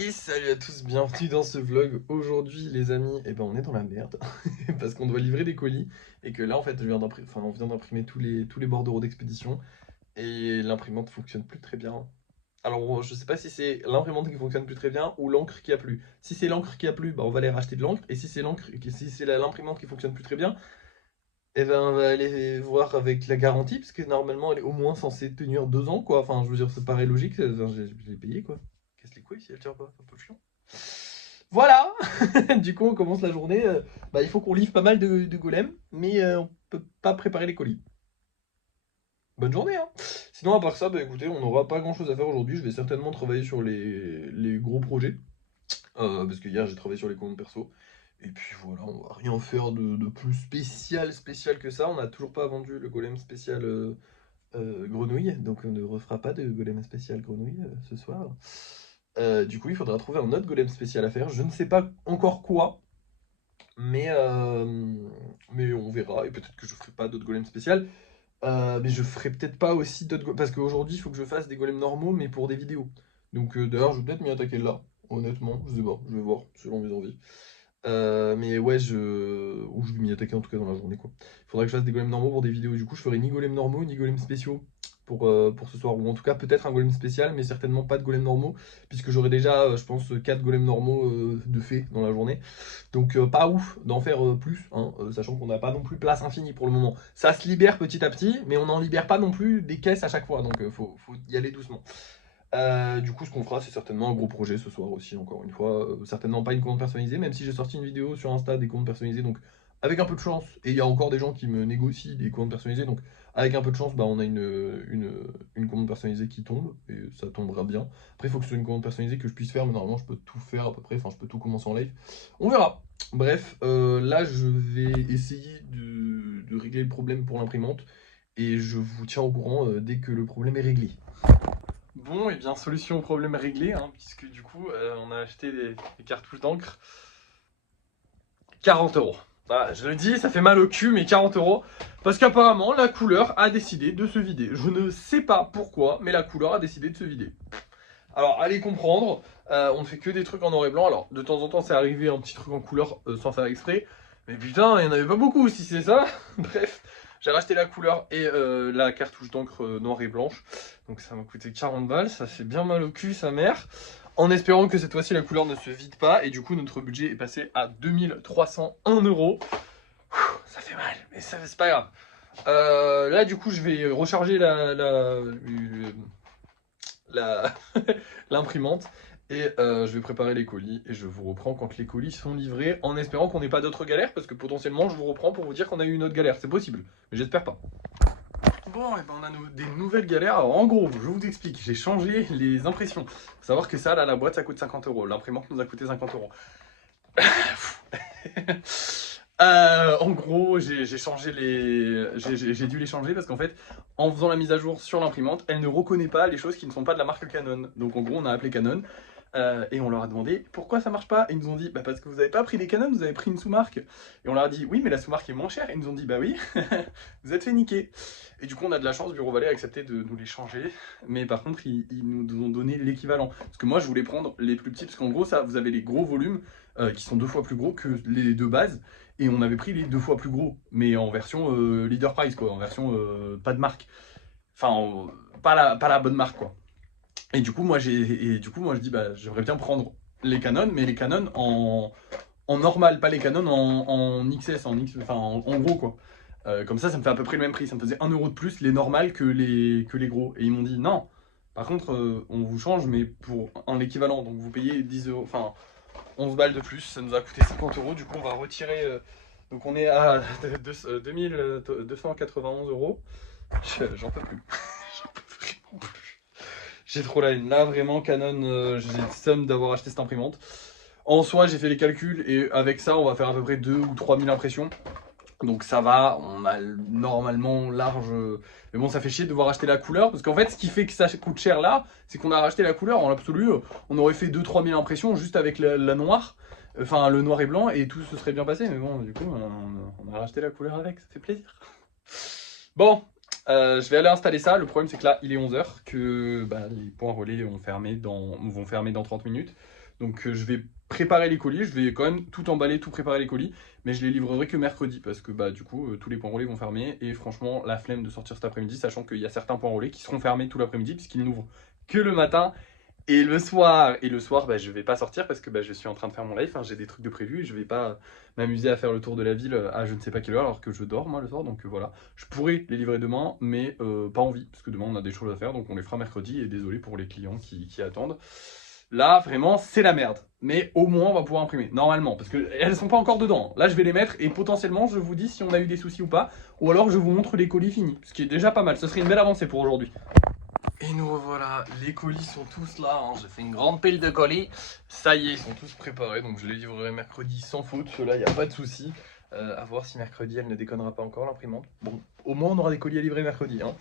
Et salut à tous, bienvenue dans ce vlog. Aujourd'hui les amis, on est dans la merde parce qu'on doit livrer des colis et que là en fait on vient d'imprimer tous les bordereaux d'expédition et l'imprimante fonctionne plus très bien. Alors je sais pas si c'est l'imprimante qui fonctionne plus très bien ou l'encre qui a plu. Si c'est l'encre qui a plu, on va aller racheter de l'encre, et si c'est l'imprimante qui fonctionne plus très bien, on va aller voir avec la garantie parce que normalement elle est au moins censée tenir 2 ans quoi. Enfin je veux dire ça paraît logique, enfin, je l'ai payé quoi. Casse les couilles si elle tient pas, c'est un peu chiant. Voilà. Du coup, on commence la journée. Il faut qu'on livre pas mal de golems, mais on peut pas préparer les colis. Bonne journée, hein. Sinon, à part ça, écoutez, on n'aura pas grand-chose à faire aujourd'hui. Je vais certainement travailler sur les gros projets. Parce que hier, j'ai travaillé sur les comptes perso. Et puis voilà, on va rien faire de plus spécial que ça. On n'a toujours pas vendu le golem spécial grenouille. Donc on ne refera pas de golem spécial grenouille ce soir. Du coup, il faudra trouver un autre golem spécial à faire. Je ne sais pas encore quoi. Mais, euh, mais on verra, et peut-être que je ferai pas d'autres golems spécial. Mais je ferai peut-être pas aussi d'autres golems, parce qu'aujourd'hui il faut que je fasse des golems normaux, mais pour des vidéos. Donc d'ailleurs, je vais peut-être m'y attaquer là, honnêtement, je sais pas, je vais voir, selon mes envies. Mais ouais, ou je vais m'y attaquer en tout cas dans la journée, quoi. Il faudrait que je fasse des golems normaux pour des vidéos, du coup je ferai ni golems normaux, ni golems spéciaux pour ce soir. Ou en tout cas peut-être un golem spécial, mais certainement pas de golems normaux, puisque j'aurai déjà, je pense, 4 golems normaux de fait dans la journée. Donc pas ouf d'en faire plus, hein, sachant qu'on n'a pas non plus place infinie pour le moment. Ça se libère petit à petit, mais on n'en libère pas non plus des caisses à chaque fois, donc faut y aller doucement. Du coup, ce qu'on fera, c'est certainement un gros projet ce soir aussi, encore une fois. Certainement pas une commande personnalisée, même si j'ai sorti une vidéo sur Insta des commandes personnalisées, donc avec un peu de chance, et il y a encore des gens qui me négocient des commandes personnalisées, donc avec un peu de chance, on a une commande personnalisée qui tombe, et ça tombera bien. Après, il faut que ce soit une commande personnalisée que je puisse faire, mais normalement, je peux tout faire à peu près, enfin, je peux tout commencer en live. On verra. Bref, là, je vais essayer de régler le problème pour l'imprimante, et je vous tiens au courant dès que le problème est réglé. Bon, et bien, solution au problème réglé, hein, puisque du coup, on a acheté des cartouches d'encre. 40 €. Voilà, je le dis, ça fait mal au cul, mais 40 €. Parce qu'apparemment, la couleur a décidé de se vider. Je ne sais pas pourquoi, mais la couleur a décidé de se vider. Alors, allez comprendre, on ne fait que des trucs en noir et blanc. Alors, de temps en temps, c'est arrivé un petit truc en couleur sans faire exprès. Mais putain, il n'y en avait pas beaucoup, si c'est ça. Bref, j'ai racheté la couleur et la cartouche d'encre noire et blanche. Donc ça m'a coûté 40 balles, ça fait bien mal au cul, sa mère. En espérant que cette fois-ci, la couleur ne se vide pas. Et du coup, notre budget est passé à 2301 €. Ça fait mal, mais ça c'est pas grave. Là, du coup, je vais recharger la l'imprimante et je vais préparer les colis et je vous reprends quand les colis sont livrés, en espérant qu'on n'ait pas d'autres galères, parce que potentiellement je vous reprends pour vous dire qu'on a eu une autre galère, c'est possible, mais j'espère pas. Bon, et on a des nouvelles galères. Alors en gros, je vous explique, j'ai changé les impressions. Faut savoir que ça, là, la boîte, ça coûte 50 €. L'imprimante nous a coûté 50 €. En gros, j'ai changé j'ai dû les changer parce qu'en fait, en faisant la mise à jour sur l'imprimante, elle ne reconnaît pas les choses qui ne sont pas de la marque Canon. Donc en gros, on a appelé Canon et on leur a demandé pourquoi ça marche pas. Et ils nous ont dit parce que vous n'avez pas pris des Canon, vous avez pris une sous-marque. Et on leur a dit oui, mais la sous-marque est moins chère. Et ils nous ont dit bah oui, vous êtes fait niquer. Et du coup, on a de la chance, Bureau Vallée a accepté de nous les changer. Mais par contre, ils nous ont donné l'équivalent. Parce que moi, je voulais prendre les plus petits, parce qu'en gros, ça, vous avez les gros volumes qui sont 2 fois plus gros que les deux bases. Et on avait pris les 2 fois plus gros, mais en version leader price, quoi, en version pas de marque. Enfin, pas la bonne marque, quoi. Et du coup, moi, je dis, j'aimerais bien prendre les Canon, mais les Canon en normal, pas les Canon en XS, enfin, en gros, quoi. Comme ça me fait à peu près le même prix. Ça me faisait 1 € de plus les normales que les gros. Et ils m'ont dit, non, par contre, on vous change, mais pour un équivalent. Donc vous payez 10 €, enfin, 11 balles de plus. Ça nous a coûté 50 €. Du coup, on va retirer. Donc on est à 2291 €. J'en peux plus. J'en peux vraiment plus. J'ai trop la haine. Là, vraiment, Canon, j'ai le seum d'avoir acheté cette imprimante. En soi, j'ai fait les calculs et avec ça, on va faire à peu près 2 ou 3000 impressions. Donc ça va, on a normalement large. Mais bon, ça fait chier de devoir acheter la couleur. Parce qu'en fait, ce qui fait que ça coûte cher là, c'est qu'on a racheté la couleur. En l'absolu, on aurait fait 2-3 000 impressions juste avec la noire. Enfin, le noir et blanc, et tout se serait bien passé. Mais bon, du coup, on a racheté la couleur avec. Ça fait plaisir. Bon, je vais aller installer ça. Le problème, c'est que là, il est 11 h, que les points relais vont fermer dans 30 minutes. Donc je vais préparer les colis, je vais quand même tout emballer, tout préparer les colis, mais je les livrerai que mercredi parce que bah du coup tous les points relais vont fermer et franchement la flemme de sortir cet après-midi, sachant qu'il y a certains points relais qui seront fermés tout l'après-midi puisqu'ils n'ouvrent que le matin et le soir. Et le soir, bah, je vais pas sortir parce que bah, je suis en train de faire mon live, hein, j'ai des trucs de prévu et je vais pas m'amuser à faire le tour de la ville à je ne sais pas quelle heure alors que je dors moi le soir. Donc voilà, je pourrais les livrer demain, mais pas envie parce que demain on a des choses à faire, donc on les fera mercredi. Et désolé pour les clients qui attendent. Là, vraiment, c'est la merde. Mais au moins, on va pouvoir imprimer. Normalement, parce qu'elles sont pas encore dedans. Là, je vais les mettre et potentiellement, je vous dis si on a eu des soucis ou pas. Ou alors, je vous montre les colis finis. Ce qui est déjà pas mal. Ce serait une belle avancée pour aujourd'hui. Et nous revoilà, les colis sont tous là, hein. J'ai fait une grande pile de colis. Ça y est, ils sont tous préparés, donc je les livrerai mercredi sans faute. Ceux-là, il n'y a pas de souci. À voir si mercredi, elle ne déconnera pas encore, l'imprimante. Bon, au moins, on aura des colis à livrer mercredi, hein.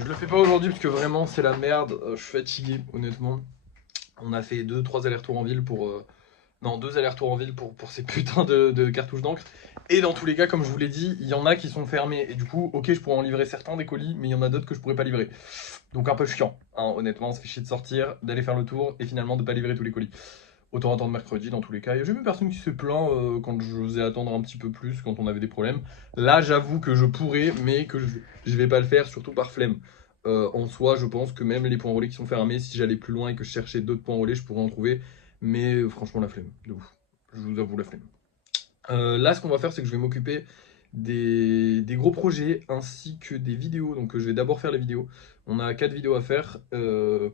Je le fais pas aujourd'hui parce que vraiment, c'est la merde. Je suis fatigué, honnêtement. On a fait 2-3 allers-retours en ville pour... Non, 2 allers-retours en ville pour ces putains de cartouches d'encre. Et dans tous les cas, comme je vous l'ai dit, il y en a qui sont fermés. Et du coup, ok, je pourrais en livrer certains des colis, mais il y en a d'autres que je pourrais pas livrer. Donc un peu chiant, hein, honnêtement, ça fait chier de sortir, d'aller faire le tour et finalement de pas livrer tous les colis. Autant attendre mercredi dans tous les cas. J'ai vu personne qui se plaint quand je osais attendre un petit peu plus, quand on avait des problèmes. Là, j'avoue que je pourrais, mais que je vais pas le faire, surtout par flemme. En soi, je pense que même les points relais qui sont fermés, si j'allais plus loin et que je cherchais d'autres points relais, je pourrais en trouver. Mais franchement, la flemme, de ouf. Je vous avoue la flemme. Là, ce qu'on va faire, c'est que je vais m'occuper des gros projets ainsi que des vidéos. Donc, je vais d'abord faire les vidéos. On a 4 vidéos à faire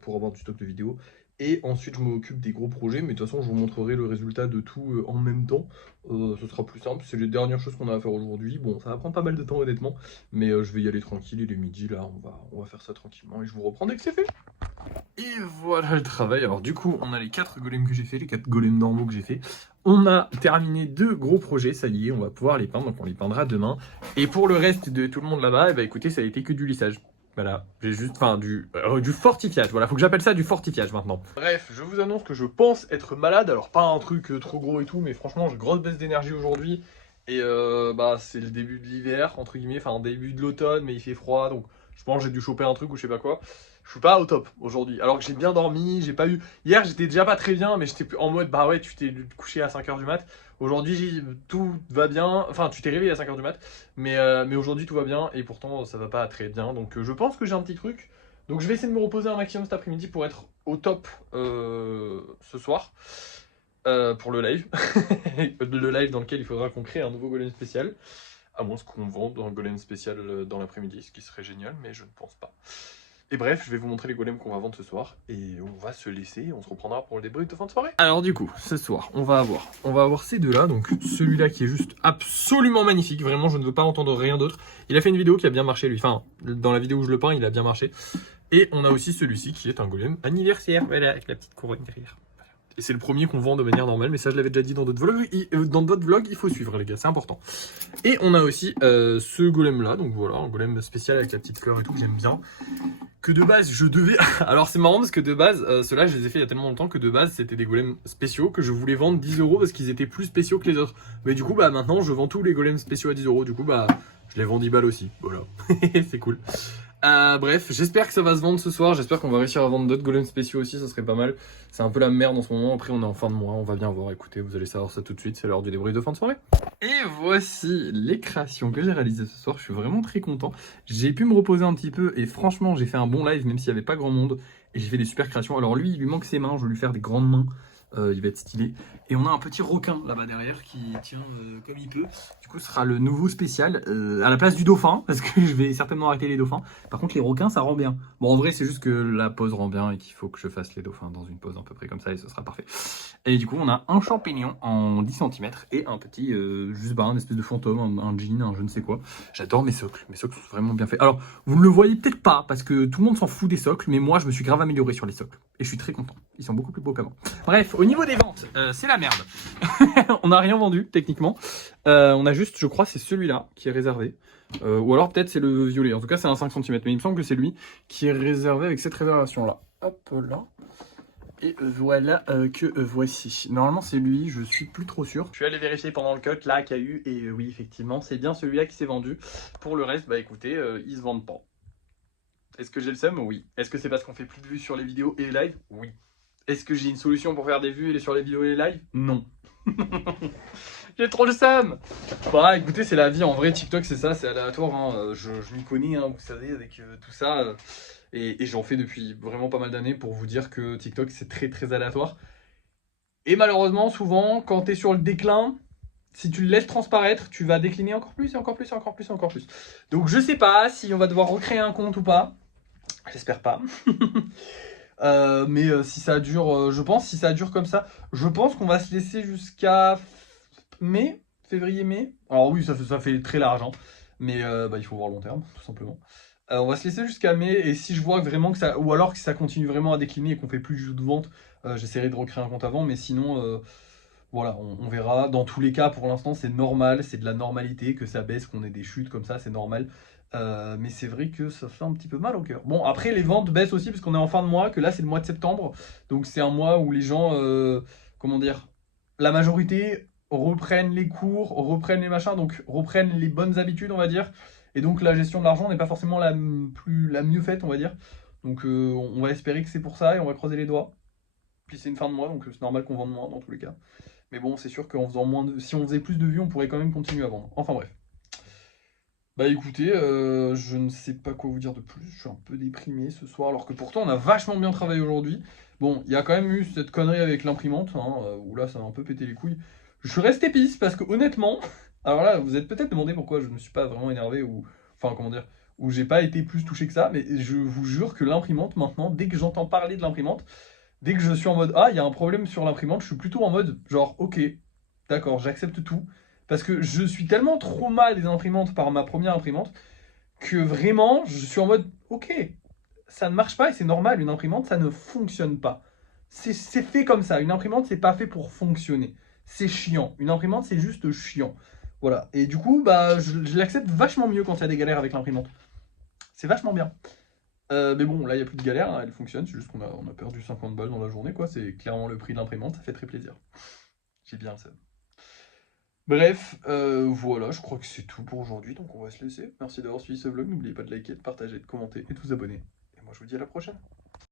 pour avoir du stock de vidéos. Et ensuite, je m'occupe des gros projets. Mais de toute façon, je vous montrerai le résultat de tout en même temps. Ce sera plus simple. C'est les dernières choses qu'on a à faire aujourd'hui. Bon, ça va prendre pas mal de temps, honnêtement. Mais je vais y aller tranquille. Il est midi, là. On va faire ça tranquillement. Et je vous reprends dès que c'est fait. Et voilà le travail. Alors du coup, on a les 4 golems que j'ai fait, les 4 golems normaux que j'ai fait. On a terminé 2 gros projets, ça y est, on va pouvoir les peindre, donc on les peindra demain. Et pour le reste de tout le monde là-bas, eh ben, écoutez, ça a été que du lissage. Voilà, j'ai juste, enfin du fortifiage, voilà, faut que j'appelle ça du fortifiage maintenant. Bref, je vous annonce que je pense être malade, alors pas un truc trop gros et tout, mais franchement, j'ai grosse baisse d'énergie aujourd'hui. Et bah c'est le début de l'hiver, entre guillemets, enfin début de l'automne, mais il fait froid, donc je pense que j'ai dû choper un truc ou je sais pas quoi. Je suis pas au top aujourd'hui. Alors que j'ai bien dormi, j'ai pas eu. Hier j'étais déjà pas très bien, mais j'étais en mode bah ouais, tu t'es couché à 5h du mat. Aujourd'hui tout va bien. Enfin, tu t'es réveillé à 5h du mat. Mais aujourd'hui tout va bien et pourtant ça va pas très bien. Donc je pense que j'ai un petit truc. Donc je vais essayer de me reposer un maximum cet après-midi pour être au top ce soir. Pour le live. Le live dans lequel il faudra qu'on crée un nouveau golem spécial. À moins qu'on vende un golem spécial dans l'après-midi, ce qui serait génial, mais je ne pense pas. Et bref, je vais vous montrer les golems qu'on va vendre ce soir. Et on va se laisser, on se reprendra pour le débrief de fin de soirée. Alors du coup, ce soir, on va avoir ces deux-là. Donc celui-là qui est juste absolument magnifique. Vraiment, je ne veux pas entendre rien d'autre. Il a fait une vidéo qui a bien marché, lui. Enfin, dans la vidéo où je le peins, il a bien marché. Et on a aussi celui-ci qui est un golem anniversaire. Voilà, avec la petite couronne derrière. Et c'est le premier qu'on vend de manière normale, mais ça je l'avais déjà dit dans d'autres vlogs. Dans d'autres vlogs, il faut suivre les gars, c'est important. Et on a aussi ce golem là, donc voilà, un golem spécial avec la petite fleur et tout que j'aime bien. Que de base je devais... Alors c'est marrant parce que de base, ceux-là je les ai fait il y a tellement longtemps que de base c'était des golems spéciaux que je voulais vendre 10 € parce qu'ils étaient plus spéciaux que les autres. Mais du coup bah maintenant je vends tous les golems spéciaux à 10 €, du coup bah je les vends 10 balles aussi, voilà. C'est cool. Bref, j'espère que ça va se vendre ce soir, j'espère qu'on va réussir à vendre d'autres golems spéciaux aussi, ça serait pas mal. C'est un peu la merde en ce moment, après on est en fin de mois, on va bien voir, écoutez, vous allez savoir ça tout de suite, c'est l'heure du débrief de fin de soirée. Et voici les créations que j'ai réalisées ce soir, je suis vraiment très content. J'ai pu me reposer un petit peu et franchement j'ai fait un bon live même s'il n'y avait pas grand monde. Et j'ai fait des super créations, alors lui il lui manque ses mains, je vais lui faire des grandes mains. Il va être stylé. Et on a un petit requin là-bas derrière qui tient comme il peut. Du coup, ce sera le nouveau spécial à la place du dauphin, parce que je vais certainement arrêter les dauphins. Par contre, les requins, ça rend bien. Bon, en vrai, c'est juste que la pose rend bien et qu'il faut que je fasse les dauphins dans une pose à peu près comme ça et ce sera parfait. Et du coup, on a un champignon en 10 cm et un petit, juste un espèce de fantôme, un jean, un je ne sais quoi. J'adore mes socles sont vraiment bien faits. Alors, vous ne le voyez peut-être pas, parce que tout le monde s'en fout des socles, mais moi, je me suis grave amélioré sur les socles. Et je suis très content. Ils sont beaucoup plus beaux qu'avant. Bref, au niveau des ventes, c'est la merde. On n'a rien vendu, techniquement. On a juste, je crois, c'est celui-là qui est réservé. Ou alors peut-être c'est le violet. En tout cas, c'est un 5 cm. Mais il me semble que c'est lui qui est réservé avec cette réservation-là. Hop là. Et voilà que voici. Normalement, c'est lui, je suis plus trop sûr. Je suis allé vérifier pendant le cut là qu'il y a eu. Et oui, effectivement, c'est bien celui-là qui s'est vendu. Pour le reste, bah écoutez, ils se vendent pas. Est-ce que j'ai le seum? Oui. Est-ce que c'est parce qu'on fait plus de vues sur les vidéos et les lives? Oui. Est-ce que j'ai une solution pour faire des vues sur les vidéos et les lives? Non. J'ai trop le seum. Bah écoutez, c'est la vie. En vrai, TikTok, c'est ça, c'est aléatoire. Hein. Je m'y connais, hein, vous savez, avec tout ça. Et j'en fais depuis vraiment pas mal d'années pour vous dire que TikTok, c'est très très aléatoire. Et malheureusement, souvent, quand tu es sur le déclin, si tu le laisses transparaître, tu vas décliner encore plus et encore plus et encore plus et encore plus. Donc je sais pas si on va devoir recréer un compte ou pas. J'espère pas. Mais si ça dure, je pense, si ça dure comme ça, je pense qu'on va se laisser jusqu'à mai, février-mai. Alors oui, ça fait très large, hein. Mais bah, il faut voir long terme, tout simplement. On va se laisser jusqu'à mai, et si je vois vraiment que ça, ou alors que ça continue vraiment à décliner et qu'on fait plus du tout de vente, j'essaierai de recréer un compte avant, mais sinon, voilà, on verra. Dans tous les cas, pour l'instant, c'est normal, c'est de la normalité que ça baisse, qu'on ait des chutes comme ça, c'est normal. Mais c'est vrai que ça fait un petit peu mal au cœur. Bon, après, les ventes baissent aussi parce qu'on est en fin de mois, que là, c'est le mois de septembre. Donc, c'est un mois où les gens, comment dire, la majorité reprennent les cours, reprennent les machins, donc reprennent les bonnes habitudes, on va dire. Et donc, la gestion de l'argent n'est pas forcément la mieux faite, on va dire. Donc, on va espérer que c'est pour ça et on va croiser les doigts. Puis, c'est une fin de mois, donc c'est normal qu'on vende moins dans tous les cas. Mais bon, c'est sûr qu'en faisant si on faisait plus de vues, on pourrait quand même continuer à vendre. Enfin bref. Bah écoutez, je ne sais pas quoi vous dire de plus. Je suis un peu déprimé ce soir, alors que pourtant on a vachement bien travaillé aujourd'hui. Bon, il y a quand même eu cette connerie avec l'imprimante, hein, où là ça m'a un peu pété les couilles. Je suis resté pisse parce que honnêtement, alors là, vous êtes peut-être demandé pourquoi je ne me suis pas vraiment énervé ou, enfin comment dire, ou j'ai pas été plus touché que ça, mais je vous jure que l'imprimante maintenant, dès que j'entends parler de l'imprimante, dès que je suis en mode ah, il y a un problème sur l'imprimante, je suis plutôt en mode genre ok, d'accord, j'accepte tout. Parce que je suis tellement trop mal des imprimantes par ma première imprimante que vraiment je suis en mode ok, ça ne marche pas et c'est normal, une imprimante ça ne fonctionne pas. C'est fait comme ça, une imprimante c'est pas fait pour fonctionner. C'est chiant, une imprimante c'est juste chiant. Voilà, et du coup bah je l'accepte vachement mieux quand il y a des galères avec l'imprimante. C'est vachement bien. Mais bon, là, il n'y a plus de galère, hein, elle fonctionne, c'est juste qu'on a perdu 50 balles dans la journée, quoi. C'est clairement le prix de l'imprimante, ça fait très plaisir. J'ai bien ça. Bref, voilà, je crois que c'est tout pour aujourd'hui, donc on va se laisser. Merci d'avoir suivi ce vlog, n'oubliez pas de liker, de partager, de commenter et de vous abonner. Et moi, je vous dis à la prochaine.